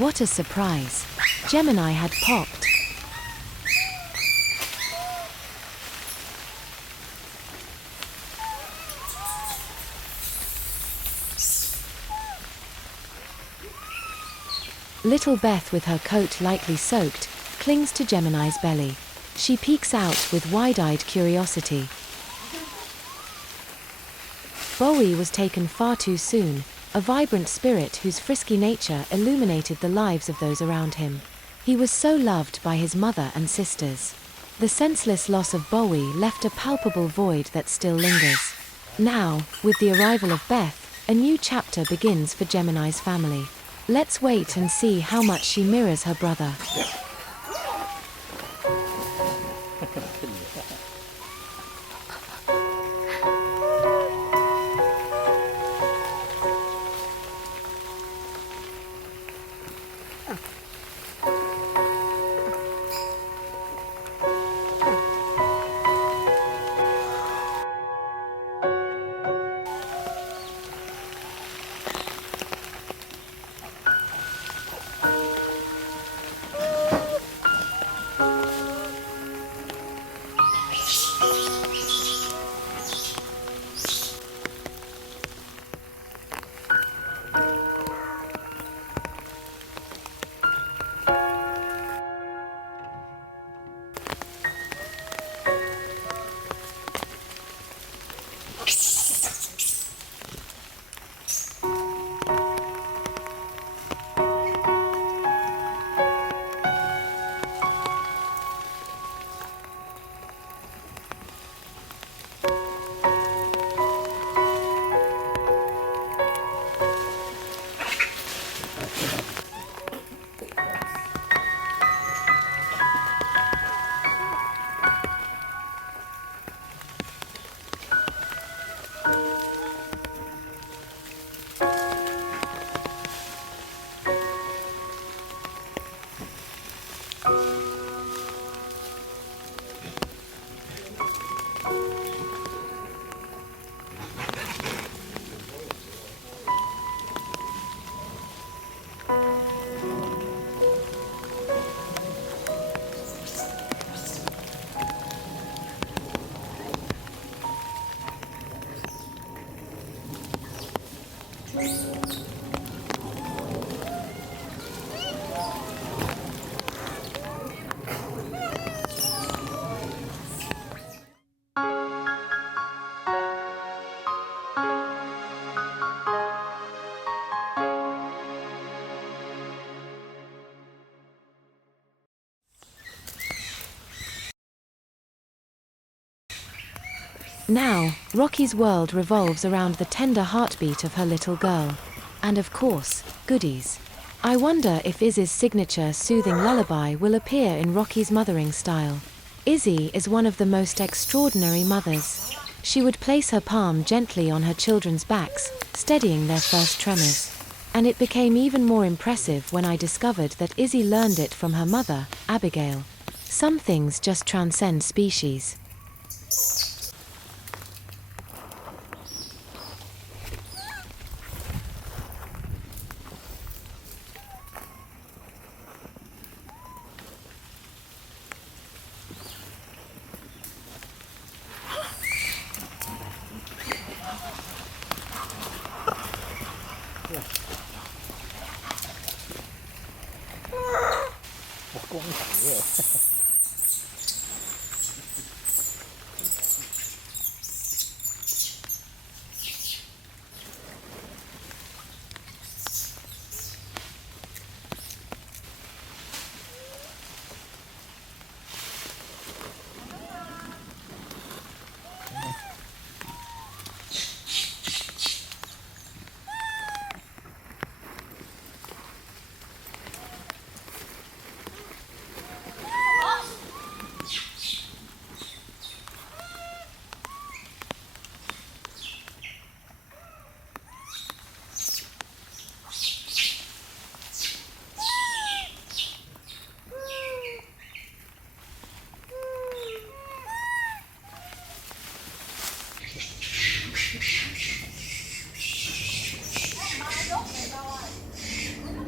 What a surprise! Gemini had popped. Little Beth, with her coat lightly soaked, clings to Gemini's belly. She peeks out with wide-eyed curiosity. Bowie was taken far too soon, a vibrant spirit whose frisky nature illuminated the lives of those around him. He was so loved by his mother and sisters. The senseless loss of Bowie left a palpable void that still lingers. Now, with the arrival of Beth, a new chapter begins for Gemini's family. Let's wait and see how much she mirrors her brother. Now, Rocky's world revolves around the tender heartbeat of her little girl. And of course, goodies. I wonder if Izzy's signature soothing lullaby will appear in Rocky's mothering style. Izzy is one of the most extraordinary mothers. She would place her palm gently on her children's backs, steadying their first tremors. And it became even more impressive when I discovered that Izzy learned it from her mother, Abigail. Some things just transcend species.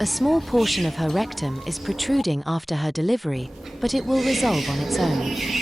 A small portion of her rectum is protruding after her delivery, but it will resolve on its own.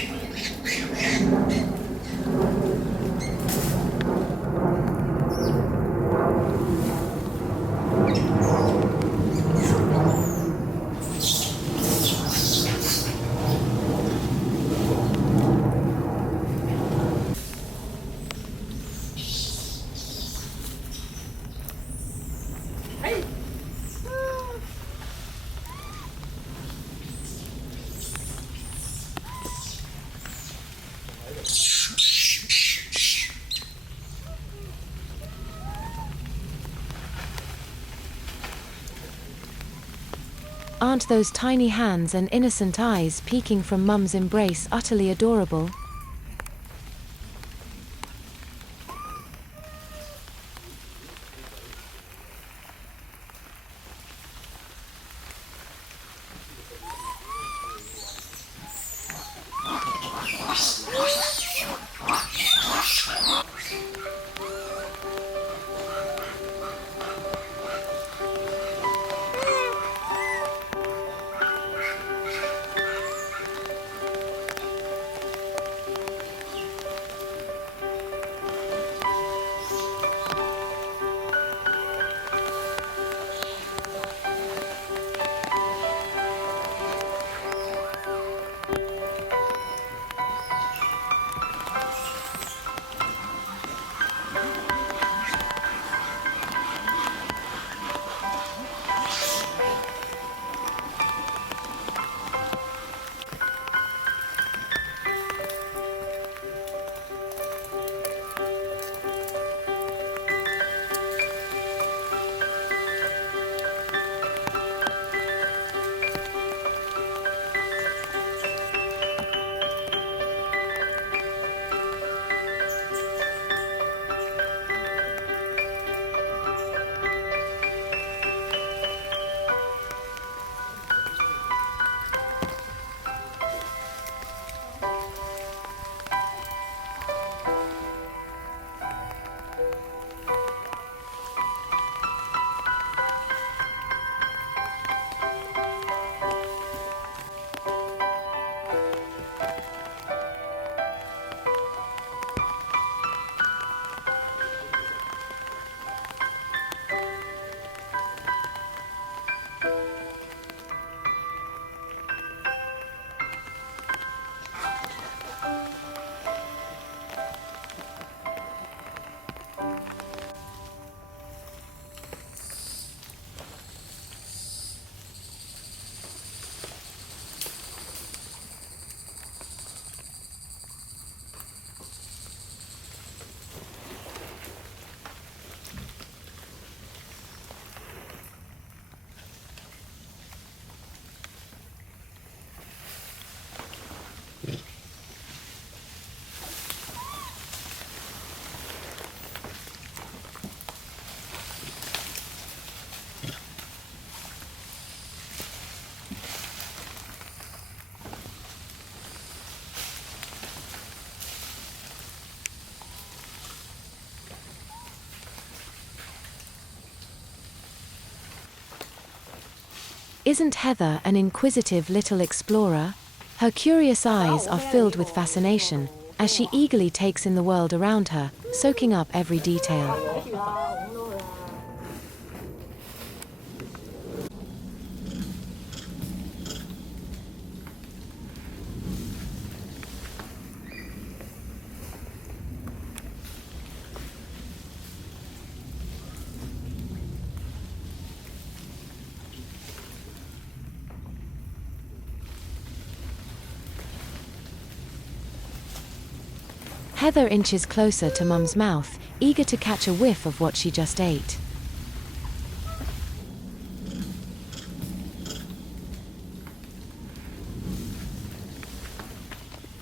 Aren't those tiny hands and innocent eyes peeking from Mum's embrace utterly adorable? Isn't Heather an inquisitive little explorer? Her curious eyes are filled with fascination as she eagerly takes in the world around her, soaking up every detail. Heather inches closer to Mum's mouth, eager to catch a whiff of what she just ate.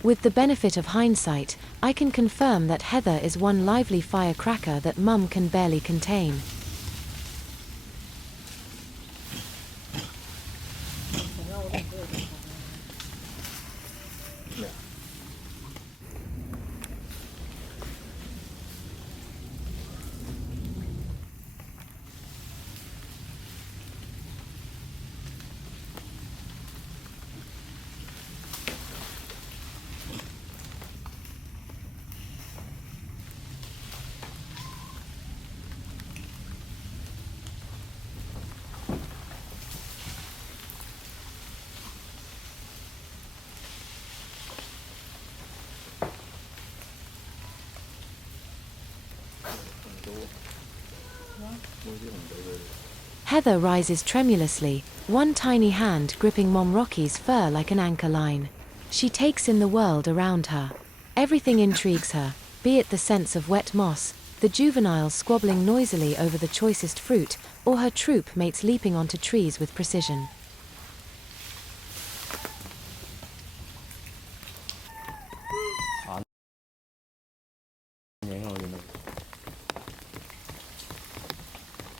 With the benefit of hindsight, I can confirm that Heather is one lively firecracker that Mum can barely contain. Heather rises tremulously, one tiny hand gripping Mom Rocky's fur like an anchor line. She takes in the world around her. Everything intrigues her, be it the sense of wet moss, the juveniles squabbling noisily over the choicest fruit, or her troop mates leaping onto trees with precision.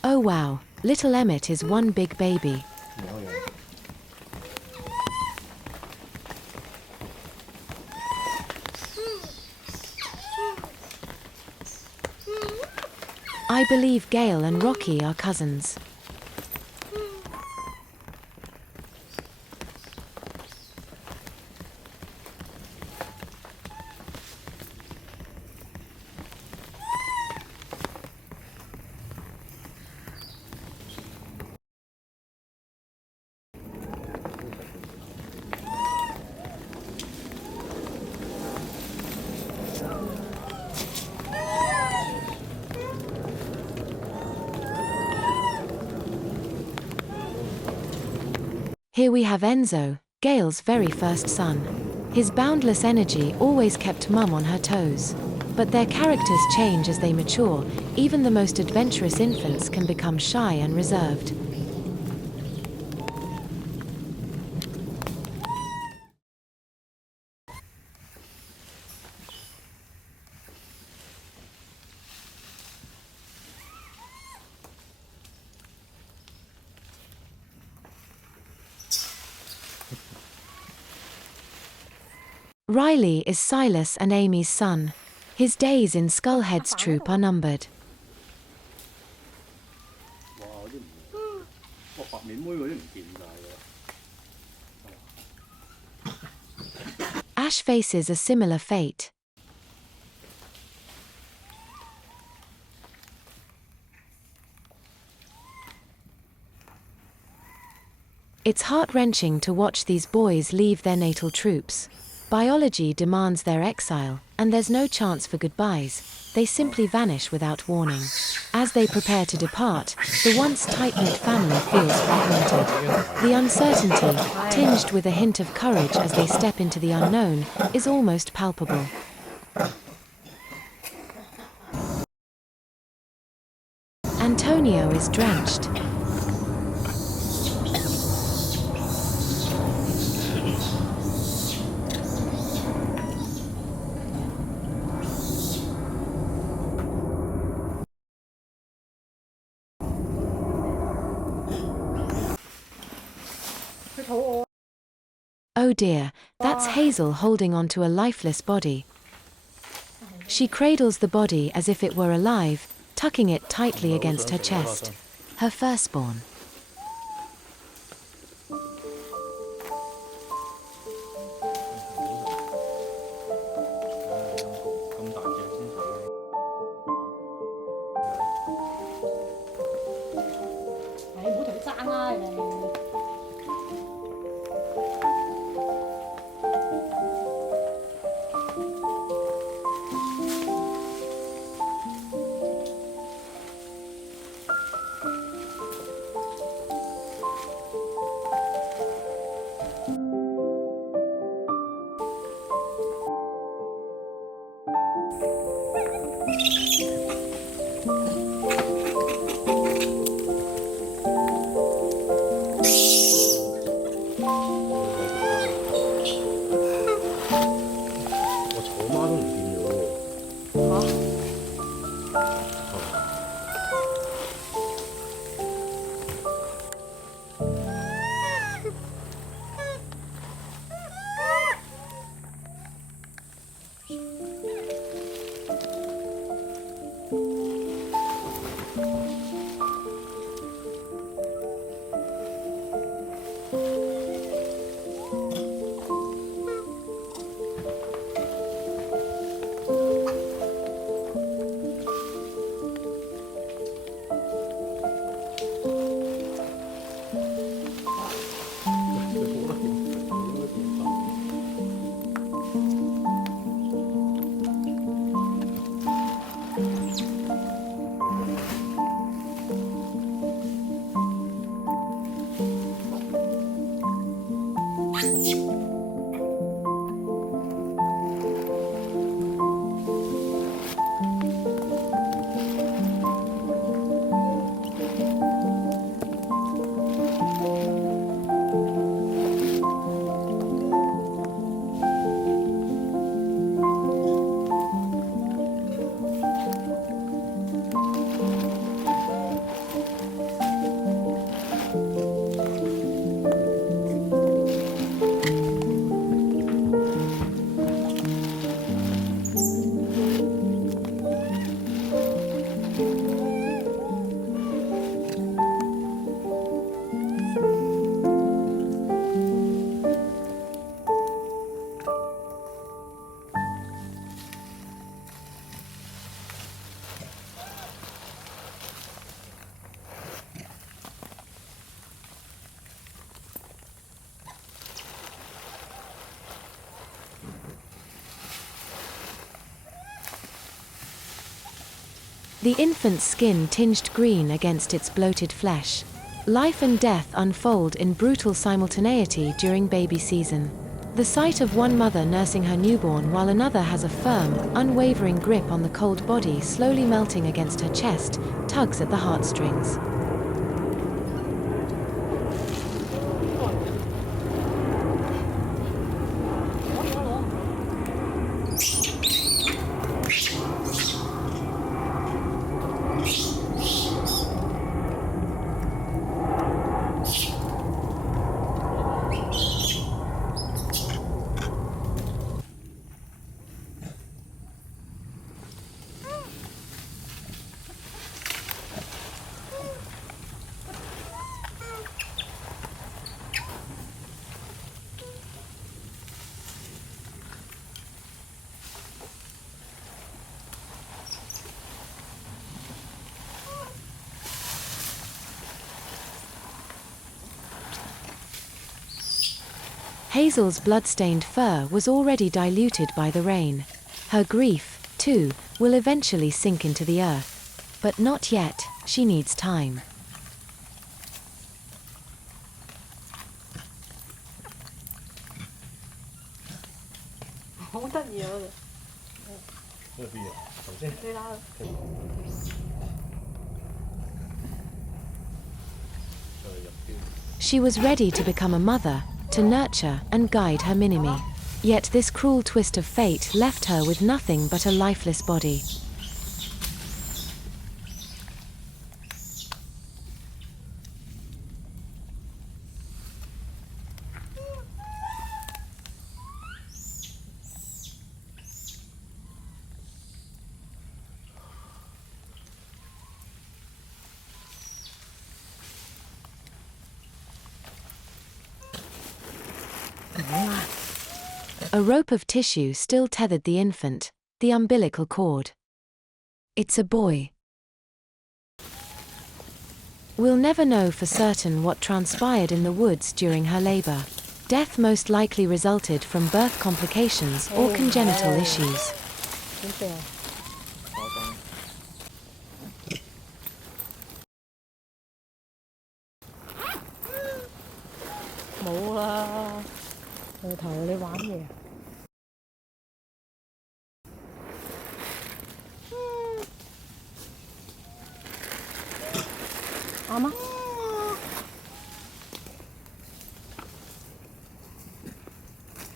Oh wow, little Emmett is one big baby. I believe Gail and Rocky are cousins. Here we have Enzo, Gail's very first son. His boundless energy always kept Mum on her toes. But their characters change as they mature. Even the most adventurous infants can become shy and reserved. Riley is Silas and Amy's son. His days in Skullhead's troop are numbered. Ash faces a similar fate. It's heart-wrenching to watch these boys leave their natal troops. Biology demands their exile, and there's no chance for goodbyes. They simply vanish without warning. As they prepare to depart, the once tight-knit family feels fragmented. The uncertainty, tinged with a hint of courage as they step into the unknown, is almost palpable. Antonio is drenched. Oh dear, that's Hazel holding onto a lifeless body. She cradles the body as if it were alive, tucking it tightly against her chest. Her firstborn. The infant's skin tinged green against its bloated flesh. Life and death unfold in brutal simultaneity during baby season. The sight of one mother nursing her newborn while another has a firm, unwavering grip on the cold body slowly melting against her chest tugs at the heartstrings. Hazel's blood-stained fur was already diluted by the rain. Her grief, too, will eventually sink into the earth. But not yet, she needs time. She was ready to become a mother, to nurture and guide her mini-me. Yet this cruel twist of fate left her with nothing but a lifeless body. A rope of tissue still tethered the infant, the umbilical cord. It's a boy. We'll never know for certain what transpired in the woods during her labor. Death most likely resulted from birth complications or congenital issues.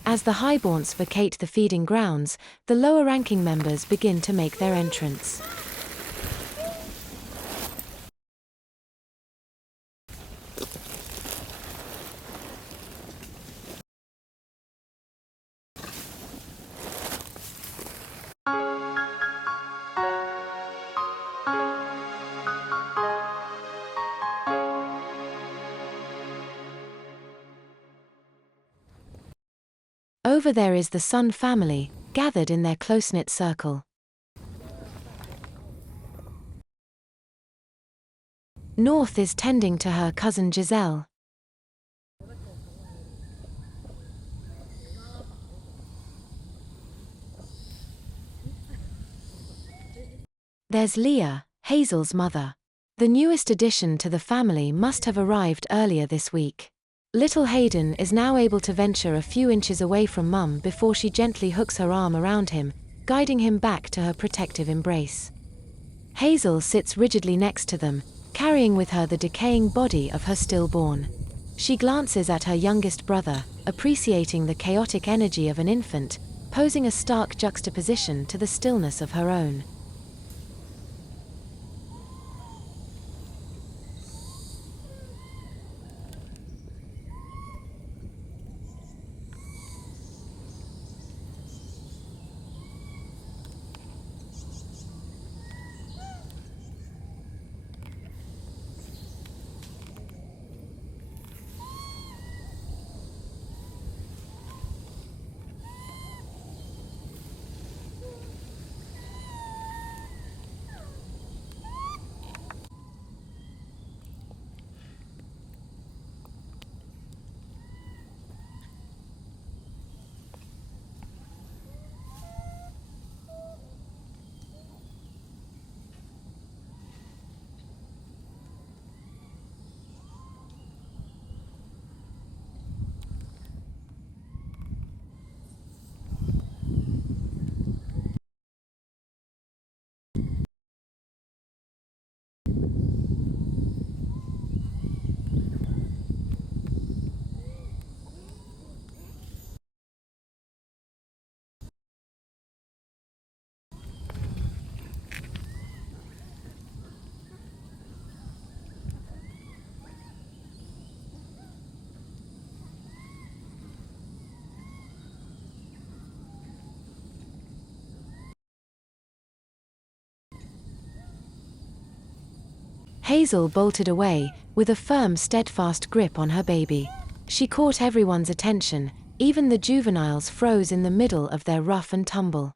As the highborns vacate the feeding grounds, the lower-ranking members begin to make their entrance. Over there is the Sun family, gathered in their close-knit circle. North is tending to her cousin Giselle. There's Leah, Hazel's mother. The newest addition to the family must have arrived earlier this week. Little Hayden is now able to venture a few inches away from Mum before she gently hooks her arm around him, guiding him back to her protective embrace. Hazel sits rigidly next to them, carrying with her the decaying body of her stillborn. She glances at her youngest brother, appreciating the chaotic energy of an infant, posing a stark juxtaposition to the stillness of her own. Hazel bolted away, with a firm, steadfast grip on her baby. She caught everyone's attention, even the juveniles froze in the middle of their rough and tumble.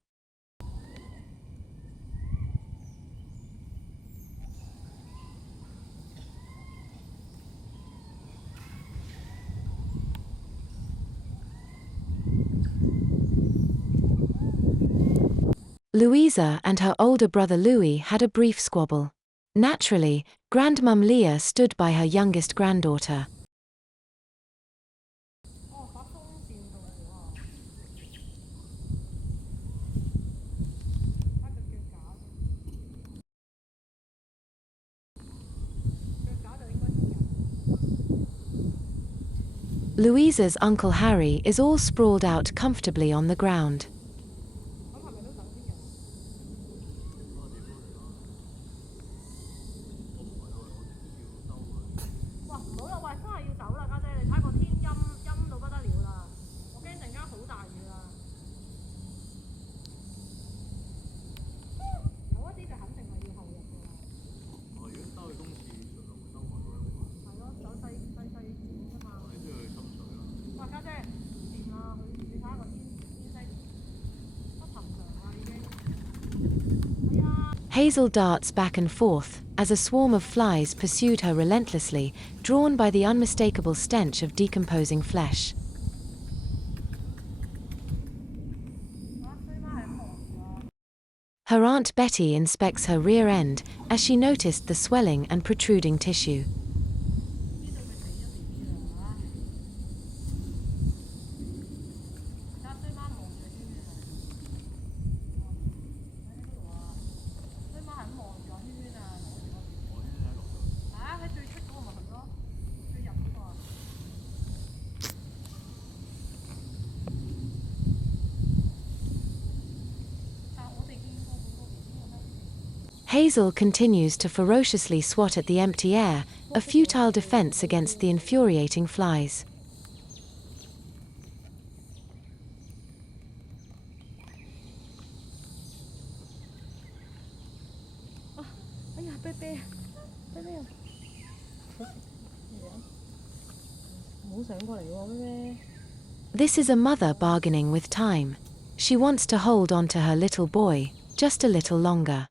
Louisa and her older brother Louis had a brief squabble. Naturally, Grandmum Leah stood by her youngest granddaughter. Louisa's Uncle Harry is all sprawled out comfortably on the ground. Hazel darts back and forth, as a swarm of flies pursued her relentlessly, drawn by the unmistakable stench of decomposing flesh. Her Aunt Betty inspects her rear end, as she noticed the swelling and protruding tissue. Hazel continues to ferociously swat at the empty air, a futile defense against the infuriating flies. This is a mother bargaining with time. She wants to hold on to her little boy, just a little longer.